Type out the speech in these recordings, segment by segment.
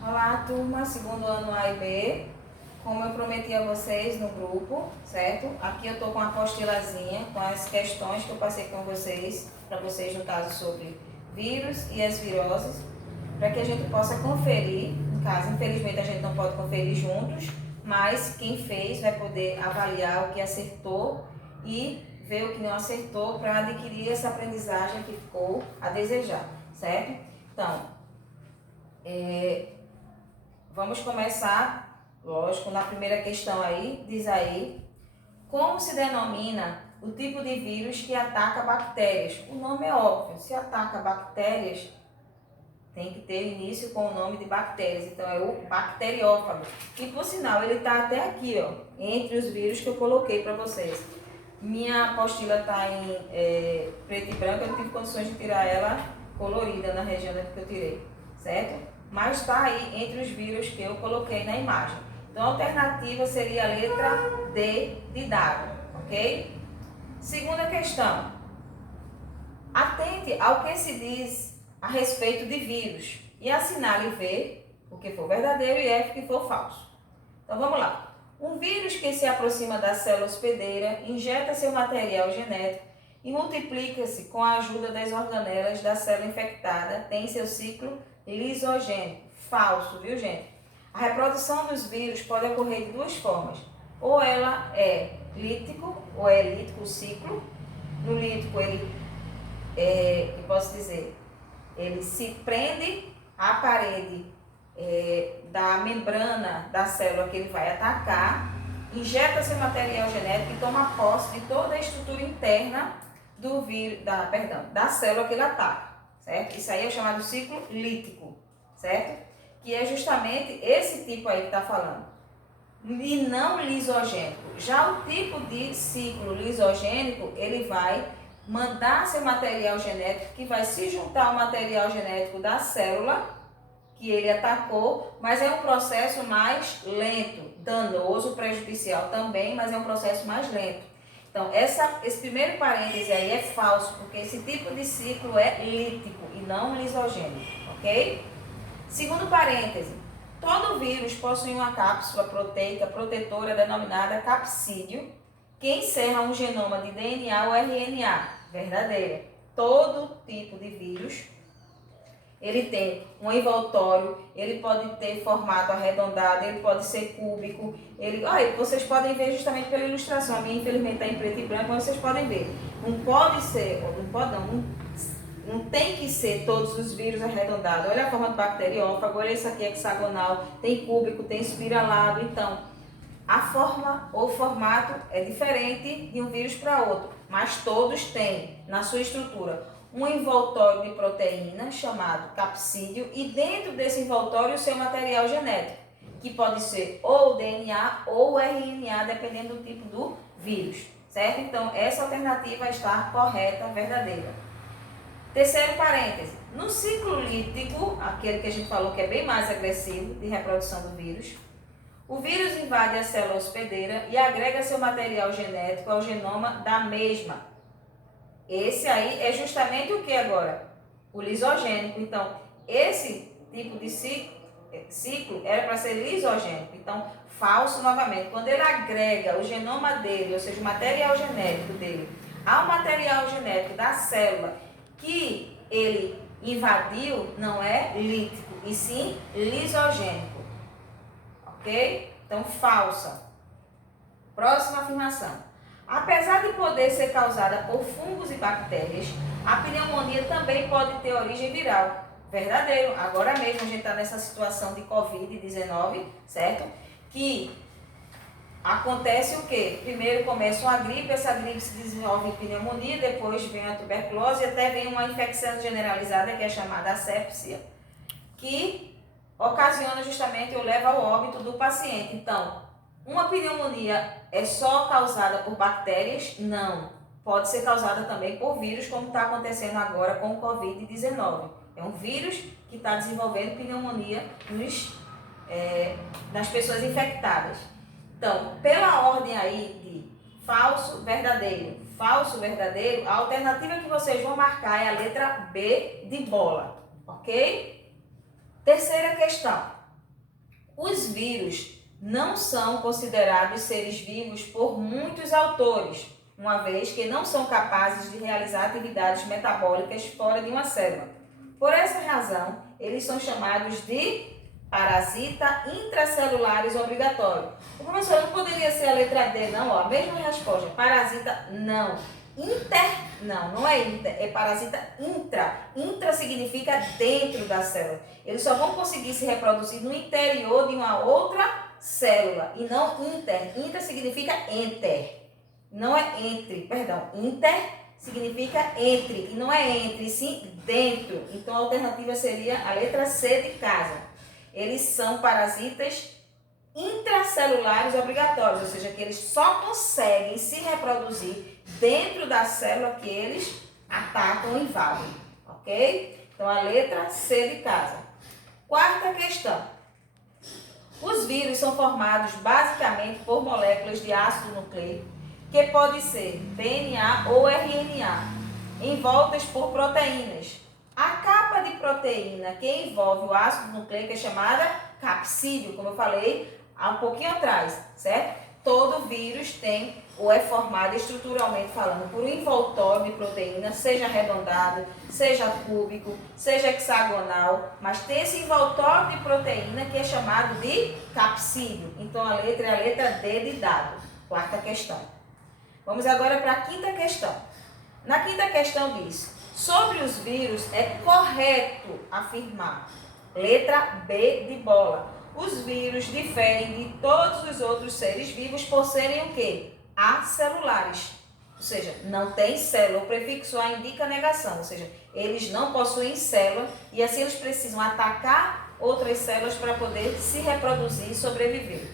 Olá, turma, segundo ano A e B. Como eu prometi a vocês no grupo, certo? Aqui eu tô com a apostilazinha, com as questões que eu passei com vocês, para vocês no caso sobre vírus e as viroses, para que a gente possa conferir. No caso, infelizmente a gente não pode conferir juntos, mas quem fez vai poder avaliar o que acertou e ver o que não acertou para adquirir essa aprendizagem que ficou a desejar, certo? Então, vamos começar, lógico, na primeira questão aí, diz aí, como se denomina o tipo de vírus que ataca bactérias? O nome é óbvio, se ataca bactérias, tem que ter início com o nome de bactérias, então é o bacteriófago. E por sinal, ele está até aqui, ó, entre os vírus que eu coloquei para vocês. Minha apostila está em preto e branco, eu não tive condições de tirar ela colorida na região que eu tirei, certo? Mas está aí entre os vírus que eu coloquei na imagem. Então a alternativa seria a letra D de dado, ok? Segunda questão. Atente ao que se diz a respeito de vírus e assinale V, o que for verdadeiro, e F, o que for falso. Então vamos lá. Um vírus que se aproxima da célula hospedeira injeta seu material genético e multiplica-se com a ajuda das organelas da célula infectada, tem seu ciclo lisogênico. Falso, viu, gente? A reprodução dos vírus pode ocorrer de duas formas. Ou ela é lítico, ou é lítico o ciclo. No lítico, eu posso dizer, ele se prende à parede da membrana da célula que ele vai atacar, injeta seu material genético e toma posse de toda a estrutura interna do vírus, da célula que ele ataca, certo? Isso aí é chamado ciclo lítico, certo? Que é justamente esse tipo aí que está falando, e não lisogênico. Já o tipo de ciclo lisogênico, ele vai mandar seu material genético, que vai se juntar ao material genético da célula que ele atacou, mas é um processo mais lento, danoso, prejudicial também, mas é um processo mais lento. Então, esse primeiro parêntese aí é falso, porque esse tipo de ciclo é lítico e não lisogênico, ok? Segundo parêntese, todo vírus possui uma cápsula proteica protetora denominada capsídio, que encerra um genoma de DNA ou RNA, verdadeira. Todo tipo de vírus, ele tem um envoltório, ele pode ter formato arredondado, ele pode ser cúbico, vocês podem ver justamente pela ilustração, a minha infelizmente está em preto e branco, mas vocês podem ver. Não tem que ser todos os vírus arredondados. Olha a forma do bacteriófago, olha isso aqui é hexagonal, tem cúbico, tem espiralado, então a forma ou formato é diferente de um vírus para outro, mas todos têm na sua estrutura um envoltório de proteína chamado capsídio e dentro desse envoltório o seu material genético, que pode ser ou DNA ou RNA, dependendo do tipo do vírus, certo? Então essa alternativa está correta, verdadeira. Terceiro parêntese, no ciclo lítico, aquele que a gente falou que é bem mais agressivo de reprodução do vírus, o vírus invade a célula hospedeira e agrega seu material genético ao genoma da mesma. Esse aí é justamente o que agora? O lisogênico. Então, esse tipo de ciclo era para ser lisogênico. Então, falso novamente. Quando ele agrega o genoma dele, ou seja, o material genético dele, ao material genético da célula que ele invadiu, não é lítico, e sim lisogênico. Ok? Então, falsa. Próxima afirmação. Apesar de poder ser causada por fungos e bactérias, a pneumonia também pode ter origem viral. Verdadeiro. Agora mesmo a gente está nessa situação de Covid-19, certo? Que acontece o quê? Primeiro começa uma gripe, essa gripe se desenvolve em pneumonia, depois vem a tuberculose e até vem uma infecção generalizada que é chamada asepsia, que ocasiona justamente ou leva ao óbito do paciente. Então, uma pneumonia é só causada por bactérias? Não. Pode ser causada também por vírus, como está acontecendo agora com o Covid-19. É um vírus que está desenvolvendo pneumonia nas pessoas infectadas. Então, pela ordem aí de falso, verdadeiro, a alternativa que vocês vão marcar é a letra B de bola, ok? Terceira questão. Os vírus não são considerados seres vivos por muitos autores, uma vez que não são capazes de realizar atividades metabólicas fora de uma célula. Por essa razão, eles são chamados de parasita intracelulares obrigatório. O professor, não poderia ser a letra D, não? Ó, a mesma resposta. Parasita, não. Não é inter, é parasita intra. Intra significa dentro da célula. Eles só vão conseguir se reproduzir no interior de uma outra célula e não inter. Inter significa enter. Não é entre, perdão. Inter significa entre e não é entre, sim dentro. Então a alternativa seria a letra C de casa. Eles são parasitas intracelulares obrigatórios, ou seja, que eles só conseguem se reproduzir dentro da célula que eles atacam e invadem, ok? Então a letra C de casa. Quarta questão. Os vírus são formados basicamente por moléculas de ácido nucleico, que pode ser DNA ou RNA, envoltas por proteínas. A capa de proteína que envolve o ácido nucleico é chamada capsídeo, como eu falei há um pouquinho atrás, certo? Todo vírus tem ou é formado estruturalmente falando por um envoltório de proteína, seja arredondado, seja cúbico, seja hexagonal, mas tem esse envoltório de proteína que é chamado de capsídeo. Então a letra é a letra D de dado. Quarta questão. Vamos agora para a quinta questão. Na quinta questão diz: sobre os vírus é correto afirmar, letra B de bola, os vírus diferem de todos os outros seres vivos por serem o quê? Acelulares. Ou seja, não tem célula. O prefixo A indica negação, ou seja, eles não possuem célula e assim eles precisam atacar outras células para poder se reproduzir e sobreviver.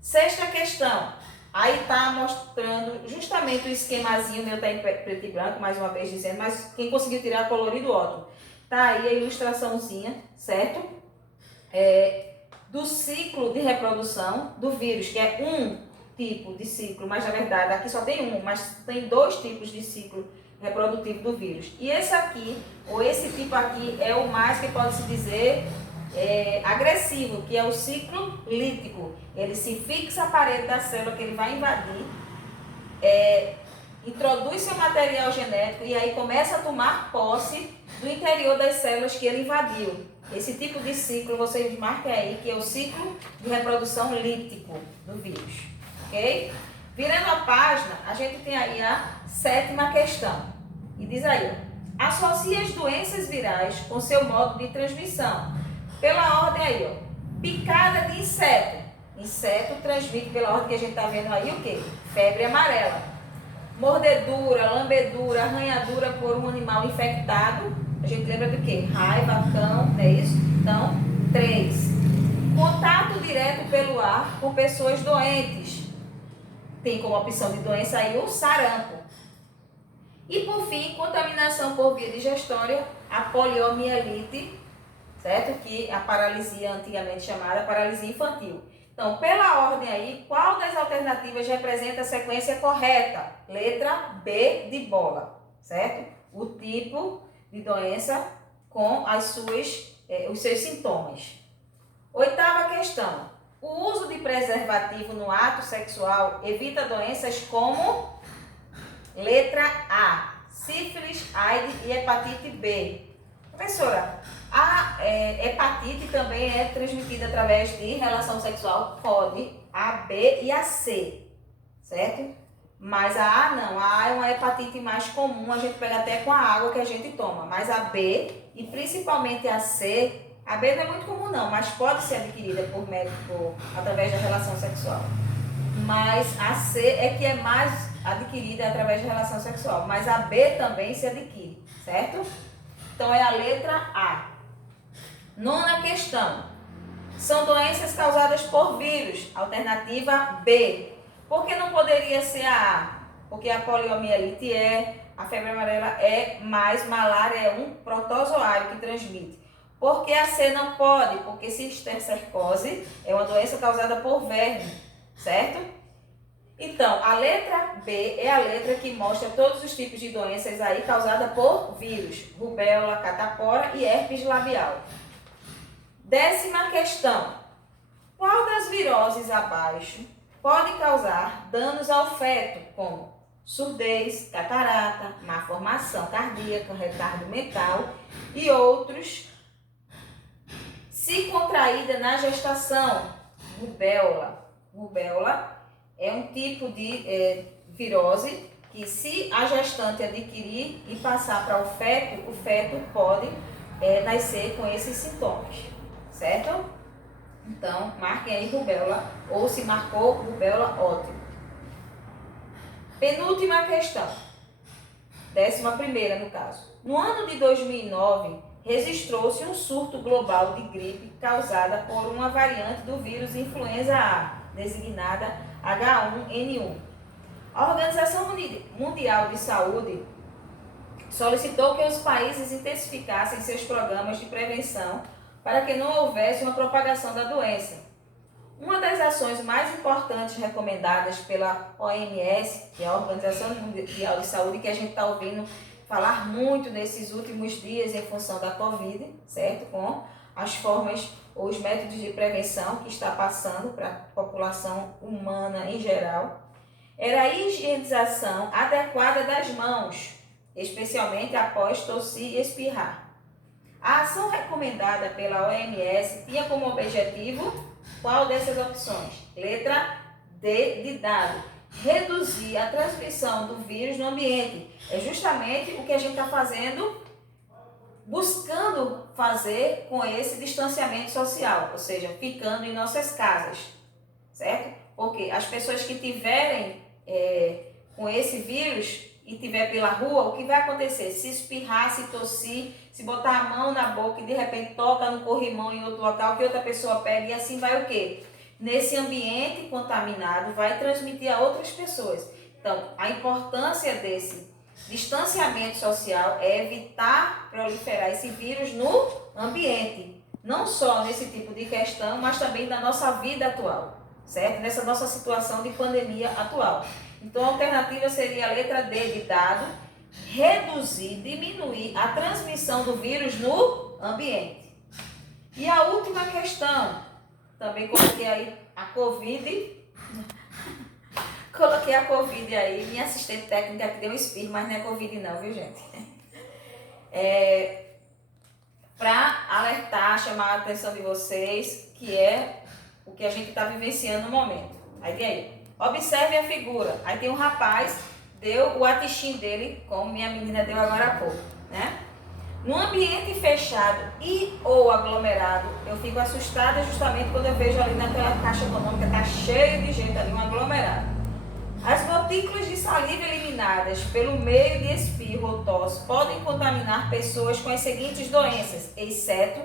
Sexta questão. Aí está mostrando justamente o esquemazinho, meu está em preto e branco, mais uma vez dizendo, mas quem conseguiu tirar colorido, ótimo. Tá aí a ilustraçãozinha, certo? Do ciclo de reprodução do vírus, que é um tipo de ciclo, mas na verdade aqui só tem um, mas tem dois tipos de ciclo reprodutivo do vírus. E esse aqui, ou esse tipo aqui, é o mais que pode se dizer agressivo, que é o ciclo lítico. Ele se fixa à parede da célula que ele vai invadir, introduz seu material genético e aí começa a tomar posse do interior das células que ele invadiu. Esse tipo de ciclo vocês marquem aí, que é o ciclo de reprodução lítico do vírus, ok? Virando a página, a gente tem aí a sétima questão. E diz aí, ó, associa as doenças virais com seu modo de transmissão. Pela ordem aí, ó, picada de inseto. Inseto transmite pela ordem que a gente está vendo aí o quê? Febre amarela. Mordedura, lambedura, arranhadura por um animal infectado. A gente lembra do quê? Raiva, cão, não é isso? Então, 3. Contato direto pelo ar com pessoas doentes. Tem como opção de doença aí o sarampo. E por fim, contaminação por via digestória, a poliomielite, certo? Que a paralisia antigamente chamada paralisia infantil. Então, pela ordem aí, qual das alternativas representa a sequência correta? Letra B de bola, certo? O tipo de doença com os seus sintomas. Oitava questão. O uso de preservativo no ato sexual evita doenças como letra A, sífilis, AIDS e hepatite B. Professora, a hepatite também é transmitida através de relação sexual, pode, a B e a C, certo? Mas a A não, a A é uma hepatite mais comum, a gente pega até com a água que a gente toma, mas a B e principalmente a C, a B não é muito comum não, mas pode ser adquirida por médico através da relação sexual. Mas a C é que é mais adquirida através da relação sexual, mas a B também se adquire, certo? Então é a letra A. Nona questão. São doenças causadas por vírus, alternativa B. Por que não poderia ser a A? Porque a poliomielite a febre amarela mas malária é um protozoário que transmite. Por que a C não pode? Porque cisticercose é uma doença causada por verme, certo? Então, a letra B é a letra que mostra todos os tipos de doenças aí causadas por vírus. Rubéola, catapora e herpes labial. 10ª questão. Qual das viroses abaixo pode causar danos ao feto, como surdez, catarata, má formação cardíaca, retardo mental e outros, se contraída na gestação? Rubéola. Rubéola é um tipo de virose que, se a gestante adquirir e passar para o feto pode nascer com esses sintomas, certo? Então, marquem aí rubéola, ou se marcou rubéola, ótimo. Penúltima questão, 11ª no caso. No ano de 2009, registrou-se um surto global de gripe causada por uma variante do vírus influenza A, designada H1N1. A Organização Mundial de Saúde solicitou que os países intensificassem seus programas de prevenção para que não houvesse uma propagação da doença. Uma das ações mais importantes recomendadas pela OMS, que é a Organização Mundial de Saúde, que a gente está ouvindo falar muito nesses últimos dias em função da Covid, certo? Com as formas ou os métodos de prevenção que está passando para a população humana em geral, era a higienização adequada das mãos, especialmente após tossir e espirrar. A ação recomendada pela OMS tinha como objetivo qual dessas opções? Letra D de dado. Reduzir a transmissão do vírus no ambiente. É justamente o que a gente está fazendo, buscando fazer com esse distanciamento social, ou seja, ficando em nossas casas, certo? Porque as pessoas que tiverem com esse vírus e tiver pela rua, o que vai acontecer? Se espirrar, se tossir, se botar a mão na boca e de repente toca no corrimão em outro local que outra pessoa pega, e assim vai o quê? Nesse ambiente contaminado vai transmitir a outras pessoas. Então, a importância desse distanciamento social é evitar proliferar esse vírus no ambiente. Não só nesse tipo de questão, mas também na nossa vida atual, certo? Nessa nossa situação de pandemia atual. Então, a alternativa seria a letra D de dado, reduzir, diminuir a transmissão do vírus no ambiente. E a última questão, também coloquei aí a Covid, coloquei a Covid aí, minha assistente técnica que deu um espirro, mas não é Covid não, viu gente? Para alertar, chamar a atenção de vocês, que é o que a gente está vivenciando no momento. Aí, observe a figura. Aí tem um rapaz, deu o atichinho dele, como minha menina deu agora há pouco, né? No ambiente fechado e ou aglomerado, eu fico assustada justamente quando eu vejo ali naquela caixa econômica, tá cheio de gente ali, um aglomerado. As gotículas de saliva eliminadas pelo meio de espirro ou tosse podem contaminar pessoas com as seguintes doenças, exceto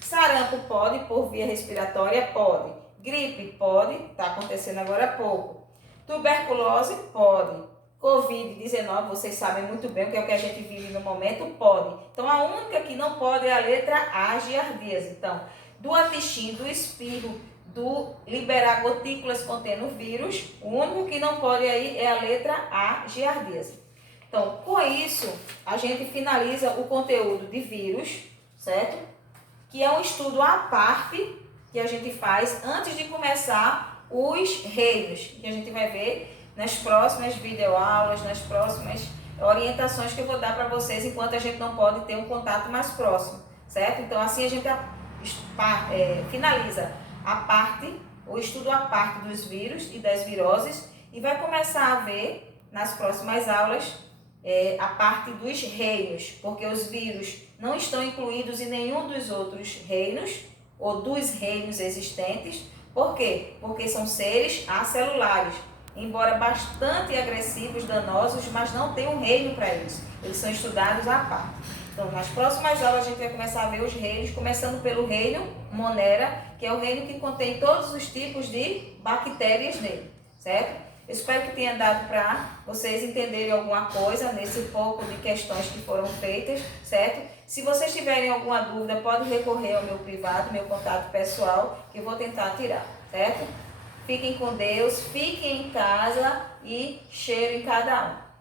sarampo pode, por via respiratória pode, gripe pode, está acontecendo agora há pouco, tuberculose pode, Covid-19, vocês sabem muito bem o que é o que a gente vive no momento, pode. Então, a única que não pode é a letra A, giardíase. Então, do atichinho, do espirro, do liberar gotículas contendo vírus, o único que não pode aí é a letra A, giardíase. Então, com isso, a gente finaliza o conteúdo de vírus, certo? Que é um estudo à parte que a gente faz antes de começar os reinos, que a gente vai ver nas próximas videoaulas, nas próximas orientações que eu vou dar para vocês, enquanto a gente não pode ter um contato mais próximo, certo? Então, assim a gente finaliza a parte, o estudo à parte dos vírus e das viroses, e vai começar a ver nas próximas aulas a parte dos reinos, porque os vírus não estão incluídos em nenhum dos outros reinos, ou dos reinos existentes. Por quê? Porque são seres acelulares, embora bastante agressivos, danosos, mas não tem um reino para eles. Eles são estudados à parte. Então, nas próximas aulas a gente vai começar a ver os reinos, começando pelo reino Monera, que é o reino que contém todos os tipos de bactérias nele, certo? Eu espero que tenha dado para vocês entenderem alguma coisa nesse pouco de questões que foram feitas, certo? Se vocês tiverem alguma dúvida, pode recorrer ao meu privado, meu contato pessoal, que eu vou tentar tirar, certo? Fiquem com Deus, fiquem em casa e cheiro em cada um.